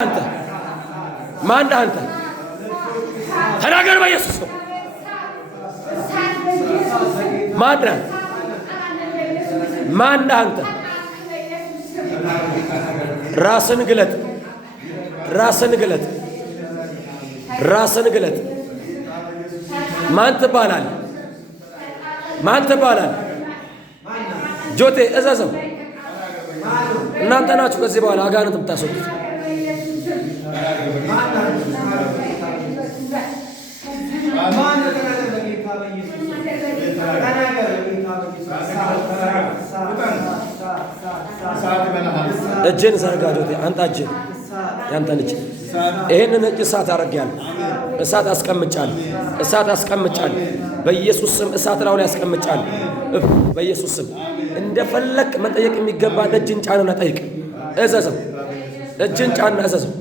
አንተ ማን አንተ ተናገር በኢየሱስ ስም። ማን አንተ? ራስን ግለጥ፣ ራስን ግለጥ፣ ራስን ግለጥ። ማን ትባላለህ? ማን ትባላለህ? ጆቴ እዘዘው። እናንተ ናችሁ ከዚህ በኋላ አጋንንት የምታስወጡት። እጅን ዘርጋ ጆቴ። አንተ እጅን ያንተን እጅ ይሄንን እጅ እሳት አደርጋለሁ። እሳት አስቀምጫለሁ። እሳት አስቀምጫለሁ። በኢየሱስ ስም እሳት ላይ አስቀምጫለሁ። በኢየሱስ ስም እንደፈለክ መጠየቅ የሚገባ እጅን ጫንና ጠይቅ። እዘዘው። እጅን ጫንና እዘዘው።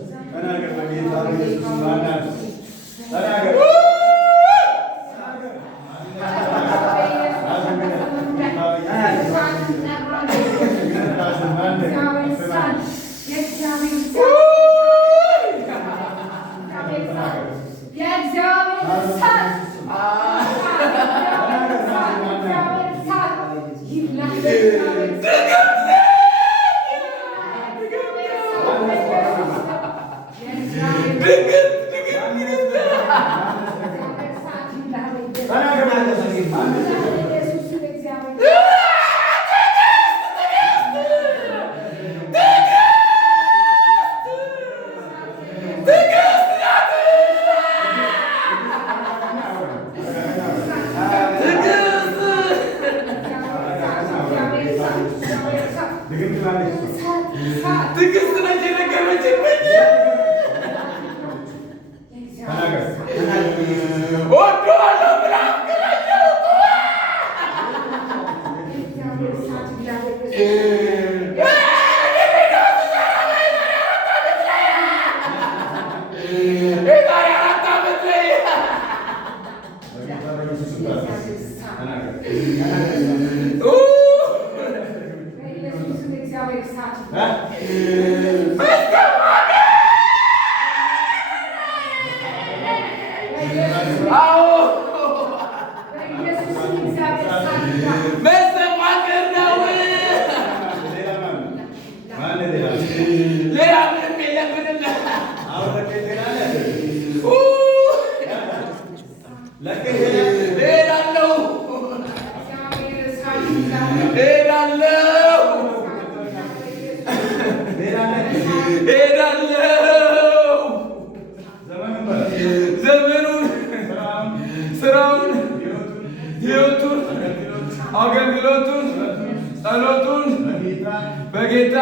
በጌታ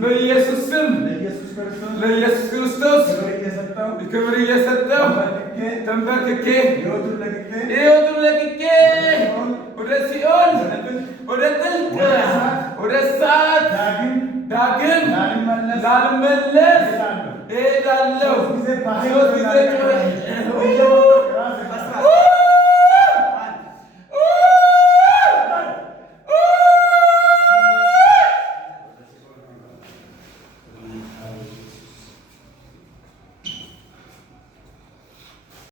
በኢየሱስ ስም ለኢየሱስ ክርስቶስ ክብር እየሰጠው ተንበርክኬ ሕይወቱን ለቅቄ ወደ ሲኦል ወደ ጥልቅ ወደ እሳት ዳግም ላልመለስ እሄዳለሁ።